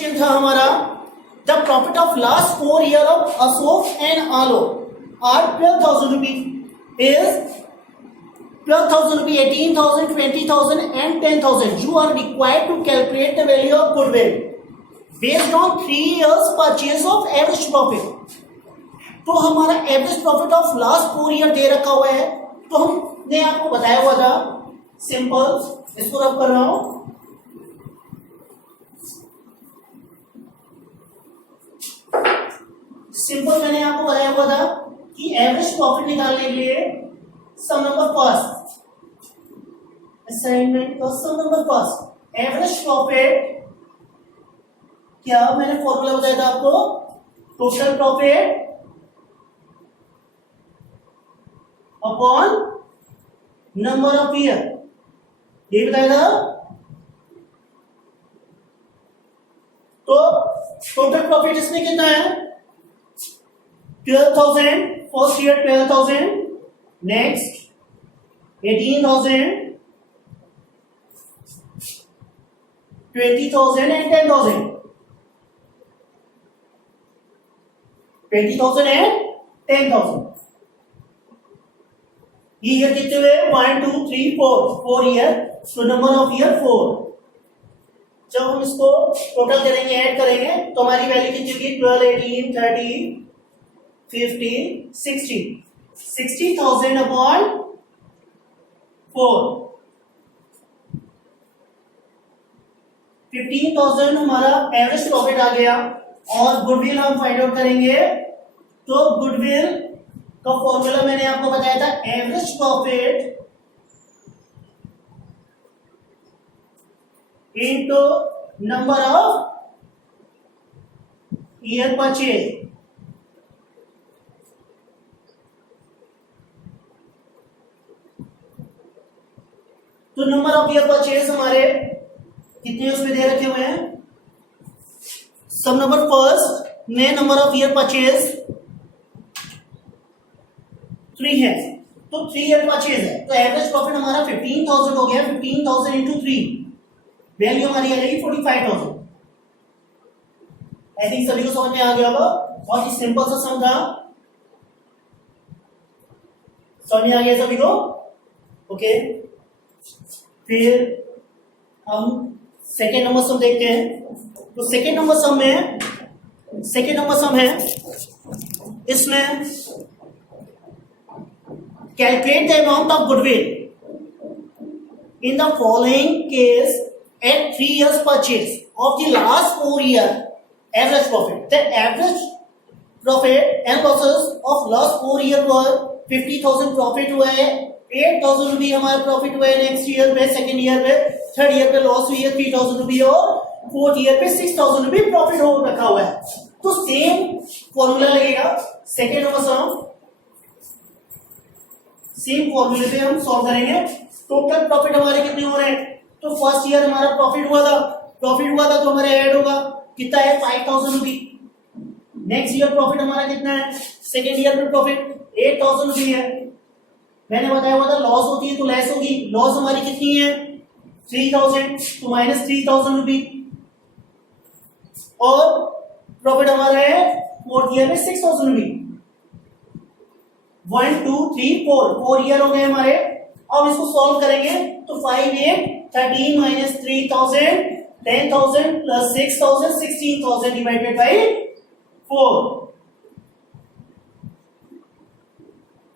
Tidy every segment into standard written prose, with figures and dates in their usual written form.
Question था हमारा, the profit of last 4 year of Ashok and Alok are 12,000 rupees is 12,000 rupees, 18,000, 20,000 and 10,000. You are required to calculate the value of goodwill based on 3 years purchase of average profit. तो हमारा average profit of last 4 year दे रखा हुआ है, तो हमने आपको बताया हुआ था सिंपल, इसको रब कर रहा हूं। सिंपल मैंने आपको बताया हुआ था कि एवरेज प्रॉफिट निकालने के लिए सम नंबर फर्स्ट, असाइनमेंट का सम नंबर फर्स्ट, एवरेज प्रॉफिट, क्या मैंने फॉर्मूला बताया था आपको, total profit upon number of year, ये बताया था। तो टोटल प्रॉफिट इसमें कितना है, 12,000 first year, 12,000 next 18,000, 20,000 and 10,000, 20,000 and 10,000। ये ईयर कितने हुए, 1 2 3 4 ईयर, तो नंबर ऑफ ईयर 4। जब हम इसको टोटल करेंगे, ऐड करेंगे, तो हमारी वैल्यू कितनी होगी, 12 18 30 50 60, 60,000 अपॉन 4, 15,000 हमारा एवरेज प्रॉफिट आ गया। और गुडविल हम फाइंड आउट करेंगे, तो गुडविल का फॉर्मूला मैंने आपको बताया था, average profit into number of year purchase. तो नंबर ऑफ ईयर परचेज हमारे कितने उसमें दे रखे हुए हैं, सब नंबर फर्स्ट में नंबर ऑफ ईयर परचेज 3 है, तो 3 ईयर परचेज है, तो एवरेज प्रॉफिट हमारा 15,000 हो गया। 15,000 इंटू 3, वैल्यू हमारी आ जाएगी 45,000। आई थिंक सभी को समझ में आ गया होगा, बहुत ही सिंपल सा सम था, समझ में आ गया सभी को, ओके। फिर हम सेकेंड नंबर सम देखते हैं। तो सेकेंड नंबर सम है, इसमें calculate the amount of goodwill in the following case at 3 years purchase of the last 4 year average profit. The average profit and losses of last 4 year were 50,000 profit हुआ है, 8,000 रुपये हमारा profit हुआ है next year पे, second year पे, third year पे loss हुई है 3,000 रुपये, और फोर्थ ईयर पे 6,000 रुपये प्रॉफिट हो रखा हुआ है। तो सेम फॉर्मूला लगेगा सेकेंड नंबर सम, सेम फॉर्मूले पे हम सॉल्व करेंगे। टोटल प्रॉफिट हमारे कितने हो रहे हैं, तो फर्स्ट ईयर हमारा प्रॉफिट हुआ था तो हमारे ऐड होगा कितना है, 5,000 रुपये। नेक्स्ट ईयर प्रॉफिट हमारा कितना है, सेकेंड ईयर में प्रॉफिट 8,000 रुपये है। मैंने बताया हुआ था लॉस होती है तो लेस होगी, लॉस हमारी कितनी है 3,000, तो माइनस 3,000 रुपये, और प्रॉफिट हमारा है फोर्थ ईयर में 6,000 रुपये। 1 2 3 4 ईयर हो गए हमारे। अब इसको सॉल्व करेंगे तो 5 8 13 minus 3,000 10,000 plus 6,000 16,000 divided by 4।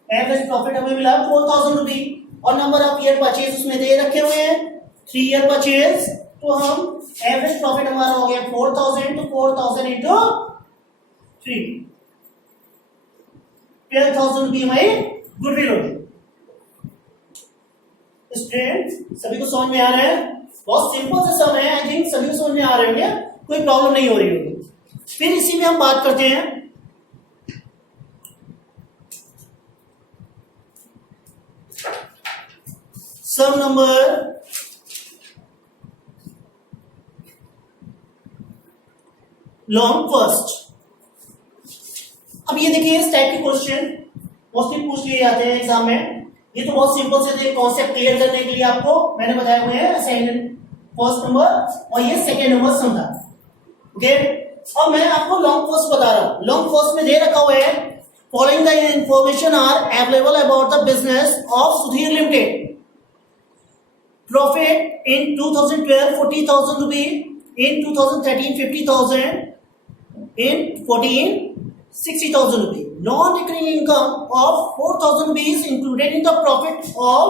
Average profit हमें मिला 4,000 रुपये, और नंबर ऑफ ईयर परचेज उसमें दे रखे हुए हैं 3 ईयर परचेज, तो हम एवरेज प्रॉफिट हमारा हो गया 4,000, तो 4,000 इंटू 3, 12,000 रुपये हमारी गुडविल होगी। स्टूडेंट सभी को समझ में आ रहा है, बहुत सिंपल से सम है, आई थिंक सभी को समझ में आ रहे होंगे, कोई प्रॉब्लम नहीं हो रही होगी। फिर इसी में हम बात करते हैं सम नंबर लॉन्ग फर्स्ट। अब ये देखिए इस टाइप के क्वेश्चन मोस्टली पूछ लिए जाते हैं एग्जाम में। ये तो बहुत सिंपल से थे, कॉन्सेप्ट क्लियर करने के लिए आपको मैंने बताया हुए हैं असाइनमेंट फर्स्ट नंबर और ये सेकेंड नंबर सम था। ओके, अब मैं आपको लॉन्ग फर्स्ट बता रहा हूं। लॉन्ग फर्स्ट में दे रखा हुआ है following the information are available about the business of Sudhir limited. Profit in 2012 40,000 rupee, in 2013 50,000, in 14 60,000 rupee. Non-recurring income of 4,000 rupees included in the profit of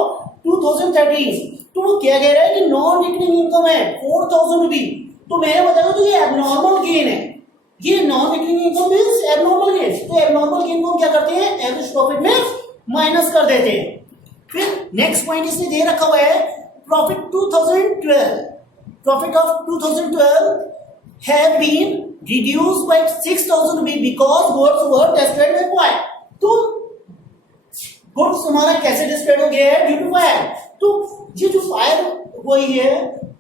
2013. तो वो क्या कह रहा है कि नॉन रिकरिंग इनकम है 4,000 रुपी, तो मैंने बताया तो ये एबनॉर्मल गेन है। ये non recurring income means abnormal gain. तो एबनॉर्मल गेन को हम क्या करते हैं, एवरेज प्रॉफिट में माइनस कर देते हैं। फिर नेक्स्ट पॉइंट इसने दे रखा हुआ है profit 2012, profit of 2012 have been reduced by 6,000 rupees because goods were destroyed by fire। तो गुड्स हमारा कैसे डिस्ट्रॉयड हो गया है, ड्यू टू फायर। तो ये जो फायर हुई है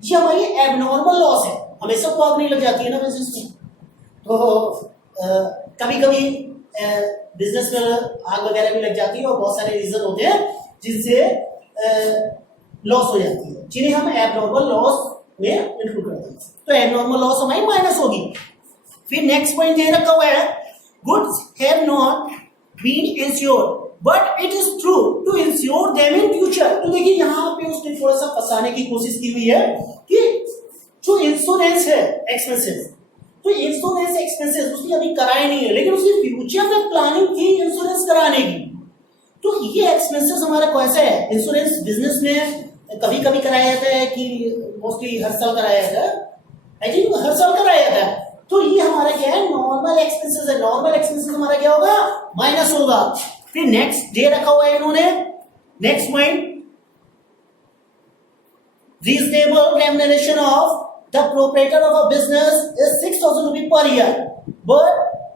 ये हमारी एबनॉर्मल लॉस है। हमेशा तो आग नहीं लग जाती है ना बिजनेस में, तो कभी कभी बिजनेस में आग वगैरह भी लग जाती है और बहुत सारे रीजन होते हैं जिनसे लॉस हो जाती है, जिन्हें हम एबनॉर्मल लॉस में इंक्लूड करते हैं। तो एबनॉर्मल लॉस हमारी माइनस होगी। फिर नेक्स्ट पॉइंट ये रखा हुआ है goods have not been insured but it is true to insure them in future. तो देखिए यहाँ पे उसने थोड़ा सा फंसाने की कोशिश की हुई है कि जो इंश्योरेंस है एक्सपेंसेस, तो इंश्योरेंस एक्सपेंसेस उसने अभी कराए नहीं है, लेकिन उसकी फ्यूचर में प्लानिंग थी इंश्योरेंस कराने की। तो ये एक्सपेंसेस हमारा कैसा है, इंश्योरेंस बिजनेस में कभी कभी कराया जाता है कि मोस्टली हर साल कराया जाता है, आई थिंक हर साल कराया जाता है। तो ये हमारा क्या है, नॉर्मल एक्सपेंसेस है। नॉर्मल एक्सपेंसेस हमारा क्या होगा, माइनस होगा। फिर नेक्स्ट डे रखा हुआ है इन्होंने, next point reasonable remuneration of the proprietor of a business is 6,000 rupees per year but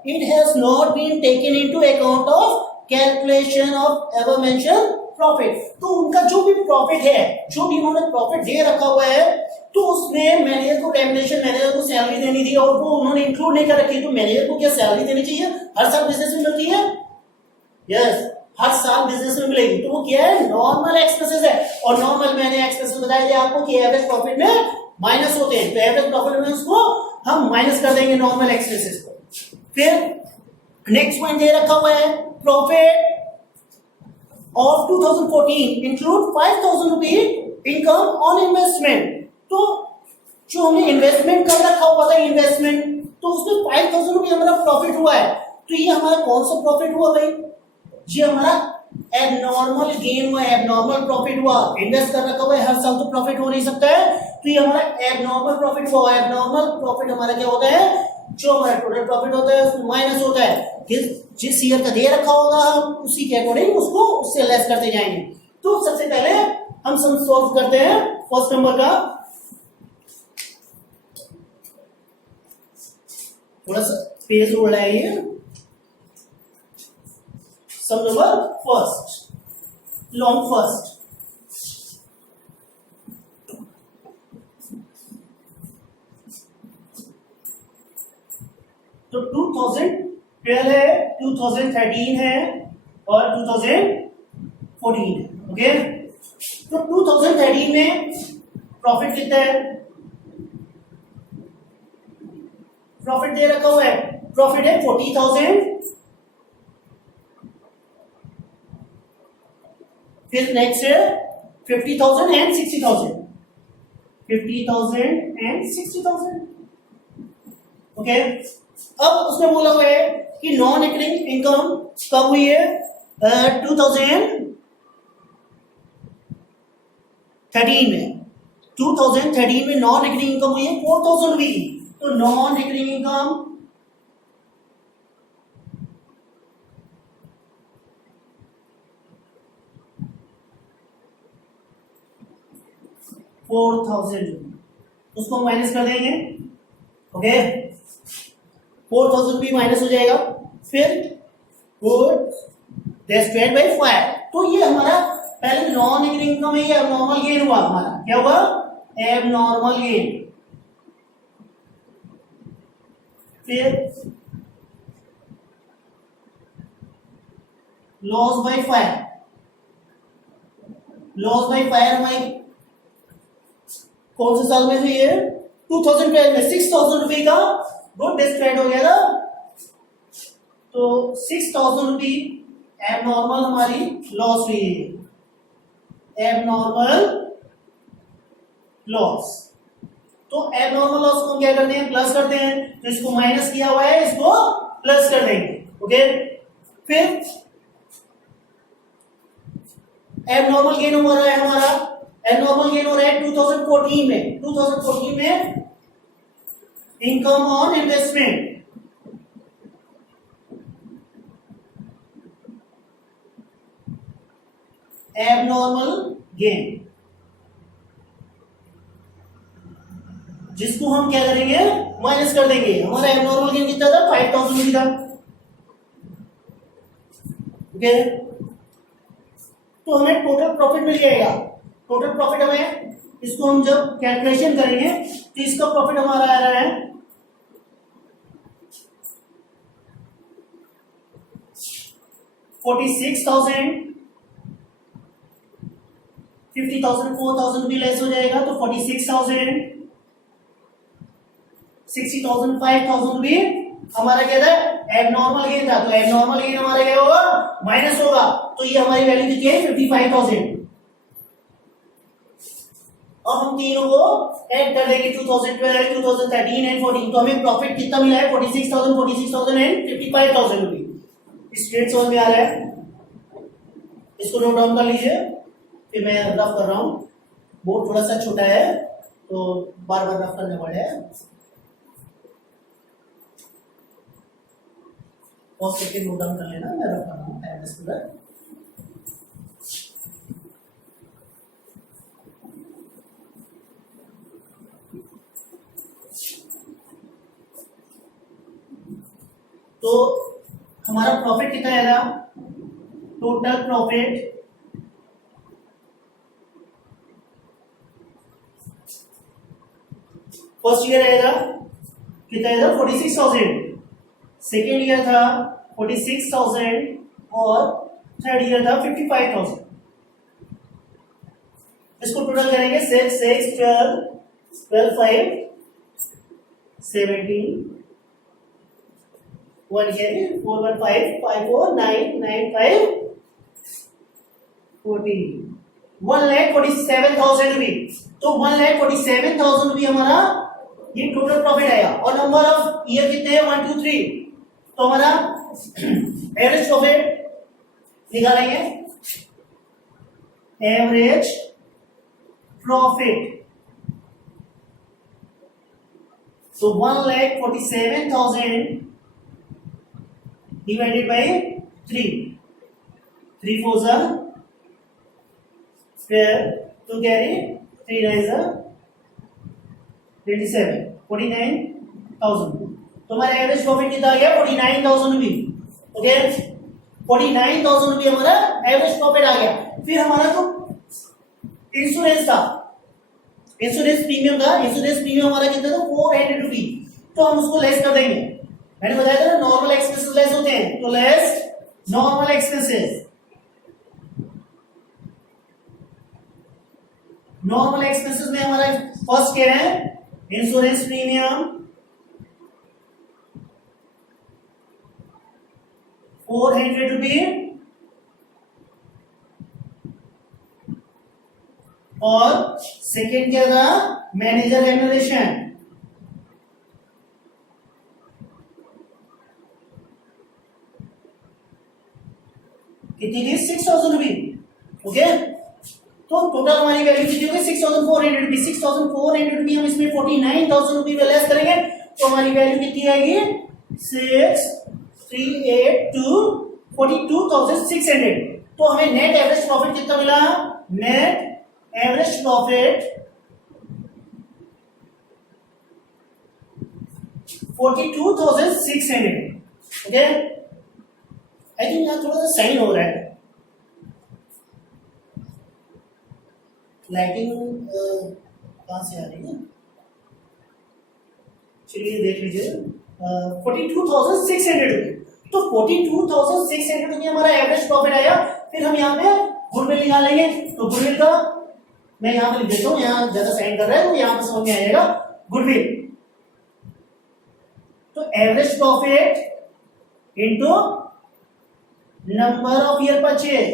it has not been taken into account of calculation of ever mention profit. तो उनका जो भी प्रॉफिट है, जो भी उन्होंने प्रॉफिट दे रखा हुआ है, तो उसमें मैनेजर को रेम्युनरेशन, मैनेजर को सैलरी देनी थी और वो उन्होंने इंक्लूड नहीं कर रखी। तो मैनेजर को क्या सैलरी देनी चाहिए, हर साल बिजनेस में मिलती है, यस हर साल बिजनेस में मिलेगी। तो वो क्या है, नॉर्मल एक्सपेंसेस है। और नॉर्मल मैंने एक्सपेंसेस बताया दिया आपको कि एवरेज प्रॉफिट में माइनस होते हैं, तो एवरेज प्रॉफिट में उसको हम माइनस कर देंगे नॉर्मल एक्सपेंसेस को। फिर नेक्स्ट पॉइंट दे रखा हुआ है profit of 2014 include 5,000 rupees income on investment. तो जो हमने इन्वेस्टमेंट कर रखा हुआ था इन्वेस्टमेंट, तो उसमें 5,000 रुपीज हमारा प्रॉफिट हुआ है। तो ये हमारा कौन सा प्रॉफिट हुआ भाई, ये हमारा एबनॉर्मल गेन हुआ, एबनॉर्मल प्रॉफिट हुआ। इन्वेस्ट कर रखा हुआ है, हर साल तो प्रॉफिट हो नहीं सकता है, तो ये हमारा एबनॉर्मल प्रॉफिट हुआ। एबनॉर्मल प्रॉफिट हमारा क्या होता है, जो हमारा टोटल प्रॉफिट होता है उसमें माइनस होता है। जिस ईयर का दे रखा होगा हम उसी के अकॉर्डिंग उसको उससे लेस करते जाएंगे। तो सबसे पहले हम सम सॉल्व करते हैं फर्स्ट नंबर का। थोड़ा सा पेज उड़ रहा है ये। सम नंबर फर्स्ट, लॉन्ग फर्स्ट। तो 2012 है, 2013 है और 2014 है। ओके, तो 2013 में प्रॉफिट कितना है, प्रॉफिट दे रखा हुआ है, प्रॉफिट है 40,000। फिर नेक्स्ट है 50,000 एंड 60,000, 50,000 एंड 60,000। ओके, अब उसने बोला हुआ है कि नॉन रिकरिंग इनकम कब हुई है, 2013 में। 2013 में नॉन रिकरिंग इनकम हुई है 4,000 रुपीज की। तो नॉन रिकरिंग इनकम 4,000, उसको माइनस कर देंगे। ओके, 4,000 रुपीज माइनस हो जाएगा। फिर गुड्स डिस्ट्रॉयड बाय फायर। तो ये हमारा पहले नॉन रिकरिंग इनकम है, ये एबनॉर्मल गेन हुआ हमारा। क्या हुआ, एबनॉर्मल गेन। फिर loss by fire. Loss by fire हमारी कौन से साल में हुई है, 2012 में 6,000 रुपए का गुड डिस्ट्रैक्ट हो गया था। तो 6,000 रुपी एबनॉर्मल हमारी लॉस हुई है, एबनॉर्मल लॉस। तो एबनॉर्मल लॉस को हम क्या करते हैं, प्लस करते हैं। तो इसको माइनस किया हुआ है, इसको प्लस कर देंगे। ओके, फिर एबनॉर्मल गेन हो रहा है हमारा, एबनॉर्मल गेन हो रहा है 2014 में। 2014 में income on investment, abnormal gain, जिसको हम क्या करेंगे, माइनस कर देंगे। हमारा एबनॉर्मल गेन कितना था, 5,000 रुपये था। ओके, तो हमें टोटल प्रॉफिट मिल जाएगा। टोटल प्रॉफिट हमें, इसको हम जब कैलकुलेशन करेंगे तो इसका प्रॉफिट हमारा आ रहा है 46,000, 50,000, 4,000 भी लेस हो जाएगा तो 46,000, 60,000, 5,000 रुपये हमारा क्या था, एबनॉर्मल गेन था। तो एबनॉर्मल गेन हमारा क्या होगा, माइनस होगा। तो ये हमारी वैल्यू कितनी है, 55,000। अब हम तीनों को ऐड कर देंगे, 2012, 2013 एंड 14। तो हमें प्रॉफिट कितना मिला है, 46,000, 46,000 एंड 55,000 रुपये। स्ट्रेट समझ में आ रहा है, इसको नोट डाउन कर लीजिए। फिर मैं रफ कर रहा हूं, बोर्ड थोड़ा सा छोटा है तो बार बार रफ करने पड़े। और सेकेंड नोट डाउन कर लेना, मैं रफ कर रहा हूँ टाइम वेस्ट कर। तो हमारा प्रॉफिट कितना आएगा, टोटल प्रॉफिट फर्स्ट ईयर आएगा कितना आएगा, 46,000। सेकेंड ईयर था 46,000 और थर्ड ईयर था 55,000। इसको टोटल करेंगे 6, 6, 12, 12, 5, 17, 1 here, 4, 1, 5, 5, 4, 9, 9, 5, 14, 1,47,000 रुपये। तो 1,47,000 रुपये हमारा ये टोटल प्रॉफिट आया। और नंबर ऑफ ईयर कितने हैं, 1, 2, 3। तो हमारा एवरेज प्रॉफिट निकालेंगे, एवरेज प्रॉफिट। तो 1,47,000 divided by 3, 3 4s are 12, to carry 3 9s are 27, 49,000। तो हमारा एवरेज प्रॉफिट कितना आ गया, 49,000 रुपये। ओके, 49,000 रुपये हमारा एवरेज प्रॉफिट आ गया। फिर हमारा जो इंश्योरेंस था, इंश्योरेंस प्रीमियम था, इंश्योरेंस प्रीमियम हमारा कितना था, 400 रुपये। तो हम उसको लेस कर देंगे। मैंने बताया था ना, नॉर्मल एक्सपेंसेस लेस होते हैं, तो less normal expenses. Normal expenses में हमारा फर्स्ट क्या है, इंश्योरेंस प्रीमियम 400 रुपये और सेकेंड क्या था, मैनेजर रेम्यूनरेशन कितनी थी, 6,000 रुपये। ओके, तो टोटल हमारी वैल्यू कितनी होगी, 6,400 रुपये। 6,400 रुपये हम इसमें 49,000 रुपये में लेस करेंगे तो हमारी वैल्यू कितनी आएगी, 6,382 42,600। तो हमें नेट एवरेज प्रॉफिट कितना मिला, net average profit 42,600। Okay, I think यहाँ थोड़ा सा साइन हो रहा है, लाइटिंग कहां से आ रही है, चलिए देख लीजिए। 42,600 रुपये। तो 42,600 रुपये हमारा एवरेज प्रॉफिट आया। फिर हम यहाँ पे गुडविल निकालेंगे। तो गुडविल का मैं यहाँ पे लिख देता हूँ, यहाँ ज्यादा साइन कर रहा है तो यहाँ पे समझ में आएगा गुडविल। तो average profit into number of year purchase,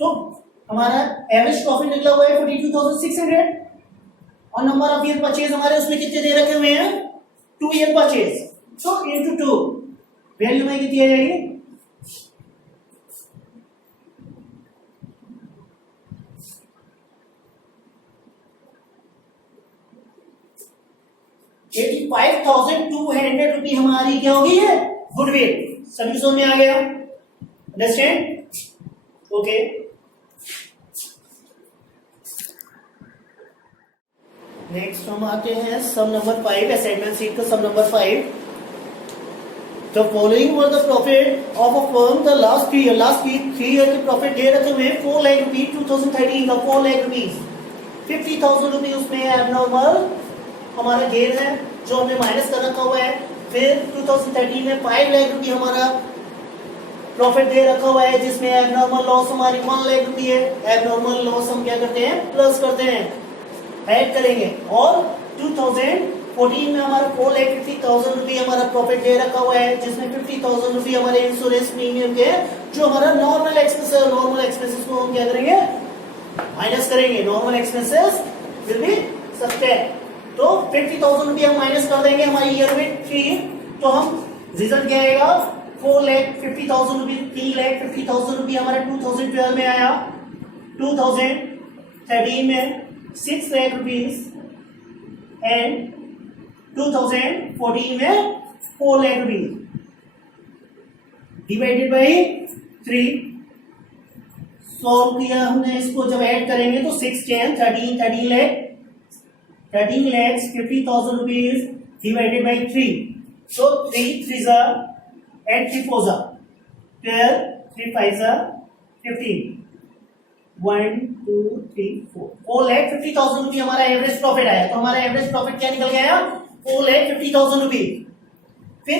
तो हमारा एवरेज प्रॉफिट निकला हुआ है 42,600 और नंबर ऑफ ईयर परचेज हमारे उसमें कितने दे रखे हुए हैं 2 ईयर परचेज, तो इंटू 2 वैल्यू में कितनी आ जाएगी 85,200 रुपये हमारी क्या होगी है गुडविल। सभी समझ में आ गया, अंडरस्टैंड, ओके। नेक्स्ट हम आते हैं सम नंबर 5, असाइनमेंट सीट का सम number 5। The following were the profit of a firm the last 3 year, last 3 year के प्रॉफिट दे रखे हुए 4 लाख रुपीज 2013 का 4 लाख रुपीज, 50,000 रुपीज उसमें एबनॉर्मल हमारा गेन है जो हमने माइनस कर रखा हुआ है। फिर 2013 में 5 लाख रुपये हमारा प्रॉफिट दे रखा हुआ है जिसमें एबनॉर्मल लॉस हमारी 1 लाख रुपये है। एबनॉर्मल लॉस हम क्या करते हैं प्लस करते हैं, ऐड करेंगे। और 2014 में हमारा 4,50,000 रुपये हमारा प्रॉफिट दे रखा हुआ है जिसमें 50,000 रुपये हमारे इंश्योरेंस प्रीमियम के जो हमारा नॉर्मल एक्सपेंसेस है, नॉर्मल एक्सपेंसेस को हम क्या करेंगे माइनस करेंगे। Normal expenses will be subtract, तो 50,000 रुपये हम माइनस कर देंगे हमारी ईयर में 3, तो हम रिजल्ट क्या आएगा 4,50,000 रुपये, 3,50,000 रुपये हमारा 2012 में आया, 2013 में 6 लाख रुपीज एंड 2014 में 4 lakh rupees divided by 3। Solve किया हमने इसको, जब ऐड करेंगे तो 6 10 13 lakhs 50,000 rupees divided by 3. So 3 3s are and 3 4s are 12, 3 5s are 15. 1 2 3 4 4,50,000 रुपये हमारा एवरेज प्रॉफिट आया। तो हमारा एवरेज प्रॉफिट क्या निकल गया 4,50,000 रुपये। फिर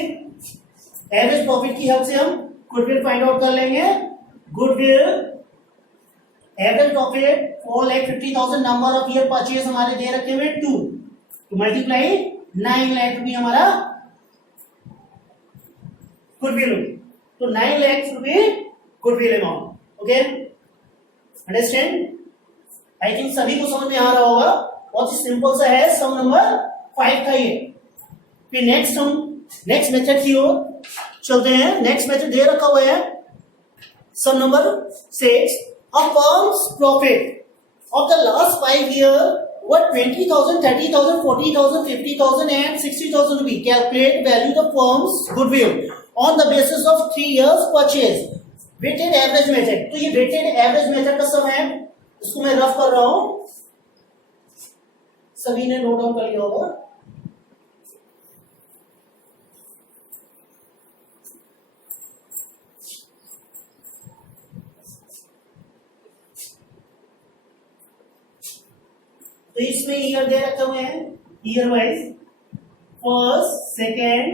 एवरेज प्रॉफिट की हेल्प से हम गुडविल फाइंड आउट कर लेंगे। Goodwill average profit 4,50,000, number of year purchase हमारे दे रखे हुए 2, तो मल्टीप्लाई 9 लाख रुपये हमारा गुडविल, तो 9 लाख रुपये goodwill amount. Okay, understand, I think सभी को समझ में आ रहा होगा। बहुत ही सिंपल सा है सम नंबर 5 का ये। फिर नेक्स्ट हम नेक्स्ट मेथड की ओर चलते हैं। नेक्स्ट मेथड दे रखा हुआ है सम number 6। A firm's profit of the last 5 years were 20,000, 30,000, 40,000, 50,000 and 60,000 rupees. Calculate value of the firm's goodwill on the basis of 3 years purchase. Weighted average method. तो ये weighted average method का सम है, इसको मैं rough कर रहा हूं, सभी ने नोट डाउन कर लिया होगा। तो इसमें ईयर दे रखे हुए हैं year wise, first, second,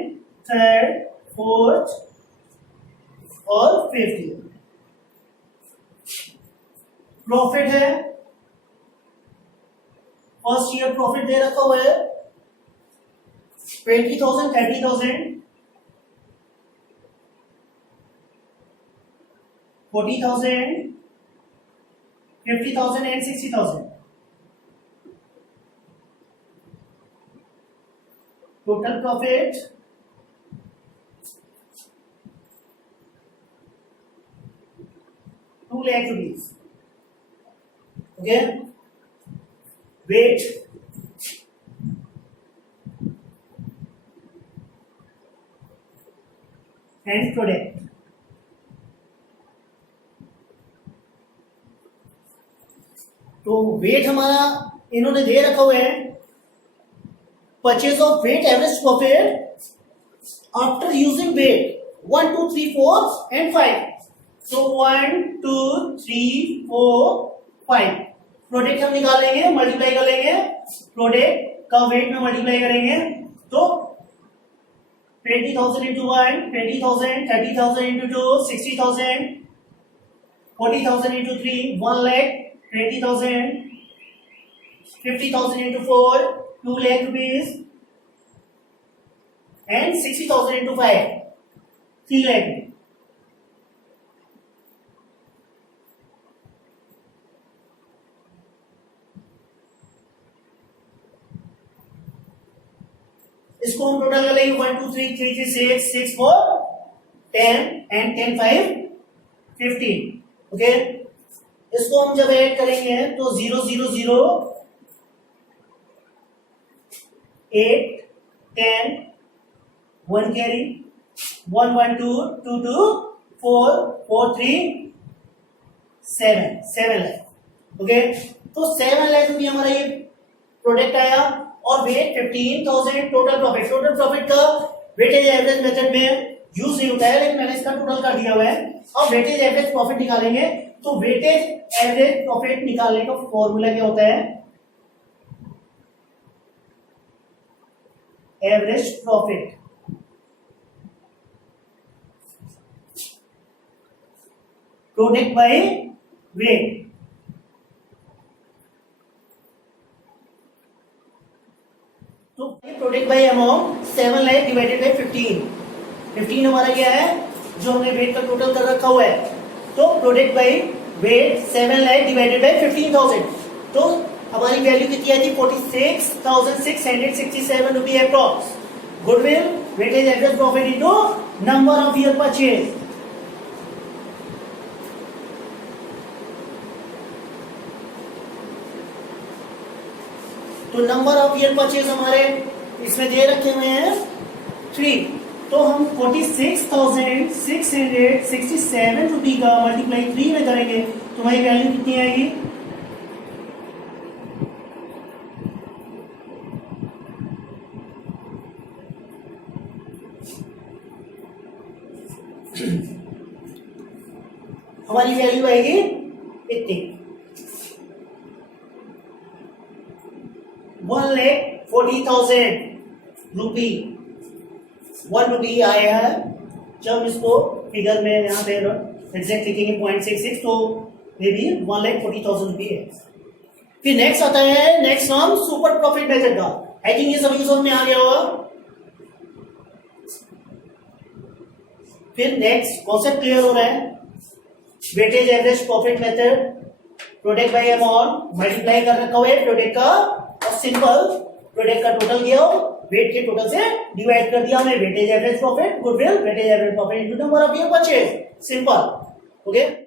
third, fourth और 5th ईयर। प्रॉफिट है, फर्स्ट ईयर प्रॉफिट दे रखा हुआ है 20,000, 30,000, 40,000, 50,000 and 60,000। Total profit 2 lakh rupees. Okay, weight and product. तो वेट हमारा इन्होंने दे रखा हुआ है, purchase of weight average profit after using weight 1 2 3 4 and 5. So 1 2 3 4 5 product हम निकालेंगे, मल्टीप्लाई कर लेंगे, प्रोडक्ट का वेट में मल्टीप्लाई करेंगे तो 20,000 into 1 20,000, 30,000 into 2 60,000, 40,000 into 3 1 lakh 20,000, 50,000 into 4, 2 lakh rupees, and 60,000 into 5, 3 lakh. इसको हम टोटल कर लेंगे 1 2 3 3 3 6 6 4 10 एंड 10 5 15. ओके, इसको हम जब ऐड करेंगे तो 0 0 0 8 10 1 कैरी 1 1 2 2 2 4 4 3 7 लाख. ओके, तो 7 लाख रुपये हमारा ये प्रोडक्ट आया और वेट 15,000. टोटल प्रॉफिट का वेटेज एवरेज मेथड में यूज नहीं होता है, लेकिन मैंने इसका टोटल कर दिया हुआ है. अब वेटेज एवरेज प्रॉफिट निकालेंगे तो वेटेज एवरेज प्रॉफिट निकालने का फॉर्मूला क्या होता है? Average profit product by weight. तो product by amount 7 lakh divided by 15 हमारा क्या है जो हमने वेट का टोटल कर रखा हुआ है. तो product by wait 7 lakh divided bye 15,000. तो हमारी वैल्यू कितनी आई थी? 46,667 रुपये approx. Goodwill weightage average profit into number of year purchase. तो नंबर ऑफ ईयर परचेज हमारे इसमें दे रखे हुए हैं 3. तो हम 46,667 रुपये का मल्टीप्लाई 3 में करेंगे तो हमारी वैल्यू कितनी आएगी? हमारी वैल्यू आएगी इतनी 1,40,000 रुपी. 1 रुपी आया है. जब इसको फिगर में यहाँ पे एग्जैक्ट लिखेंगे 0.66 तो मे बी 1,40,000 रुपी है. फिर नेक्स्ट आता है नेक्स्ट नाम सुपर प्रॉफिट मेथड का. आई थिंक ये सभी समझ में आ गया होगा. फिर नेक्स्ट कॉन्सेप्ट क्लियर हो रहा है. Weightage average profit method product by amount multiply कर रखा हुआ है प्रोडक्ट का और सिंपल प्रोडक्ट का टोटल किया वेट के टोटल से डिवाइड कर दिया हमने. Weightage average profit goodwill weightage average profit into number of year purchase. Simple. Okay.